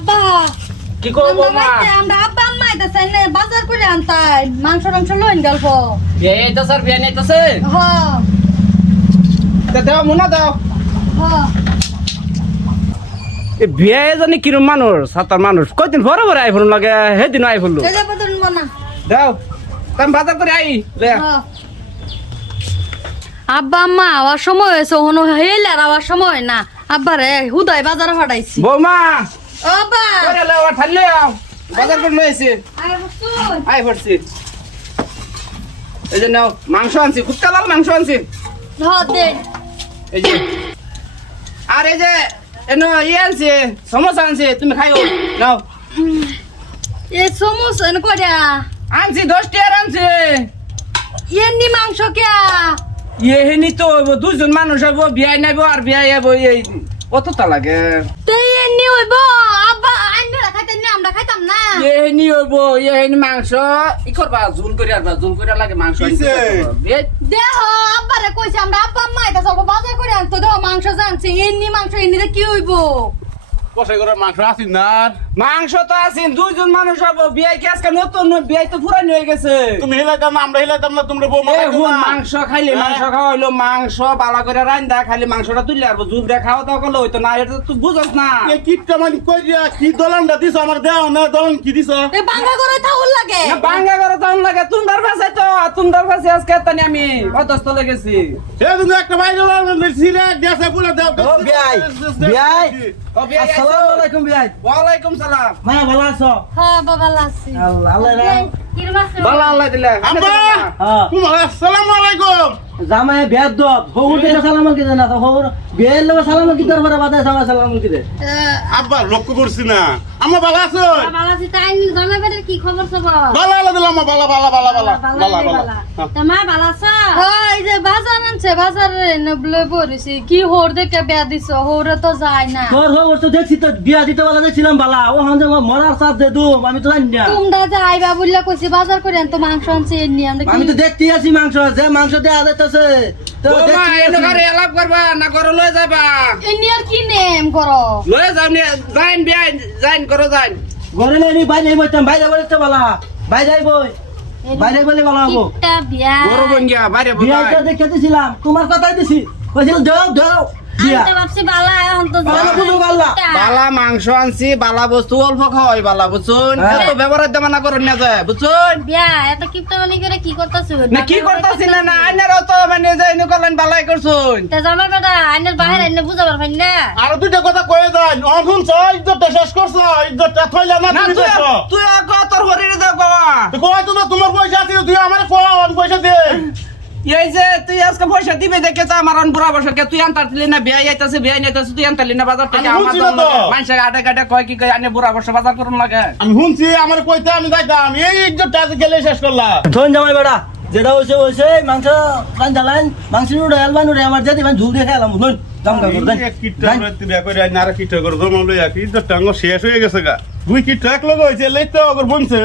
আব্বা কি করব মা আমরা আব্বা আম্মা আইতাছে নে বাজার করে আনতাই মাংস টাংস লইন গল্প। বিয়ে আইতাছে আর বিয়ে নাইতাছে হ। দাও মুনা দাও। হ। এ বিয়ে জানি কিরম মানুষ সাতার মানুষ। কয়দিন ভরে ভরে আই ফেলুন লাগে সেদিন আই ফেলল। এই যে বদন মনা। দাও তুমি বাজার করে আই আব্বা আম্মা আওয়ার সময় হয়েছে হনো হেল আর আওয়ার সময় না। আব্বা রে হুদাই বাজারে ফাটাইছি বৌমা ঠাল্লে আও। বাজার আরে আই পড়ছি এই যে নাও মাংস আনছি কালার মাংস আনছি। দে এই যে আর এই যে এনো আনছি সমোসা আনছি তুমি খাইও। নাও। এ সমোসা এনে আনছি দশ টাকার আনছি। এমনি মাংস কে তো দুজন মানুষ হইব বিয়াই নাইব আর বিয়াই হইব এই কতটা লাগে? এমনি হইব আব্বা আইনরা খাইতেন না আমরা খাইতাম না ইয়ে হেনি ইয়ে হেনি মাংস। ই করবা জুল করে আরবা জুল করে লাগে মাংস? দেহ আব্বারে কইছি আমরা আব্বা আম্মা এটা সব বাজার করে আনতো। দেহ মাংস জানছি এমনি মাংস এমনিতে কি হইব? কষাই করে মাংস আসি না? মাংস তো আছে দুজন মানুষ হব। বিয়াই কি আজকে নতুন? বিয়াই তো পুরানি হয়ে গেছে। তুমি হিলাইতাম না আমরা হিলাইতাম না তোমরা বউ মাংস খাইলে মাংস খাওয়া হইল মাংস বালা করে রান্দা খাইলে মাংসটা তুললে আর জুল খাওয়া দাওয়া করলে হইতো না এটা তুই বুঝস না। কিটটা মানে কই কি দলানটা দিছ? আমার দেও না দলান কি দিছ? এ বাঙ্গা করে থাউল লাগে। না, বাঙ্গা করে তখন লাগে তুন্দার ভাষা তো তুন্দার ভাষা আজকে তানি আমি অদস্ত লেগেছি। সে তুমি একটা বাইরে সিরে গেছে বলে দাও আলাইকুম সালাম। মা ভালো আছো? হ্যাঁ বাবা আল্লাহ আল্লাহ আছে ভালো আল্লাহ দিলে। হ্যাঁ। আসসালামু আলাইকুম। জামাই সালাম কি তো বিয়ের সালাম কি সালাম কি দে আব্বা লক্ষ্য করছি না। আমরা ভালো আছো? তাই জানাবের কি খবর সবর ভালো আলো দিলাম বালা তোমা ভালো আছো? হ্যাঁ আনছে বাজারে নবলে পড়েছি কি হোর দেখে বেয়া দিছ? হোরে তো যায় না। তোর হবুর তো দেখছি তো বিয়া দিতে বলা দেখছিলাম বালা। ও হান মরার সাথ দে দুম আমি তো জানি না। তোমরা যে আইবা বললা কইছি বাজার করে আনতো মাংস আনছে এমনি আমরা আমি তো দেখতে আছি মাংস যে মাংস দেয়া যাইতেছে তো দেখতে এনে ঘরে এলাপ করবা না ঘরে লয়ে যাবা। এমনি আর কি নেম করো? লয়ে যাও নি যাইন বিয়াই যাইন করো যাইন। ঘরে নেই বাইরে বইতাম বাইরে বলতে বালা বাইরে বই বাইরে বলে বালা হব। বিয়া। বড় বোন গিয়া বাইরে বিয়াটা দেখে দিছিলাম। তোমার কথাই দিছি। কইছিল বালা বালা বালা। বালা মাংস আনছি বালা বস্তু অল্প খাওয়াই বালা বুঝুন হ্যাঁ। এত ব্যবহার দেওয়া না না যায় বুঝুন বিয়া এত কিপটামানি করে কি করতেছো? না কি করতেছি না না আইনারও তো মানে যে এনে করলেন বালাই করছুন। তে জামা বেটা আইনের বাইরে আইনে বুঝা পারবেন না। আর দুইটা কথা কয়ে দেন অখন ছয় ইজ্জতটা শেষ করছ ইজ্জতটা থইলা না না তুমি তুই দেখো তুই আগে তোর শরীরে দেব বাবা তো কয় তো তোমার পয়সা আছে তুই আমার কোন পয়সা দে এই যে তুই আজকে পয়সা দিবে দেখে তো আমার বুড়া বসে তুই আনতার দিলি না বিয়াই আইতাছে বিয়াই নাইতাছে তুই আনতালি না বাজার থেকে আমি আমার বুঝছি তো না তো। মানুষে আটে কাটে কয় কি কয় আনে বুড়া বসে বাজার করুন লাগে। আমি শুনছি আমার কইতে আমি যাইতাম এই ইজ্জতটা আজ গেলে শেষ করলাম। ধন জামাই বেড়া যেটা হয়েছে হয়েছে মাংস জ্বালাইন উড়ে আমার যেতে দিয়ে খেলাম ধন কা শেষ হয়ে গেছে গা। দুই কিটটা এক লগে হইছে লইতে ওগর বনছে।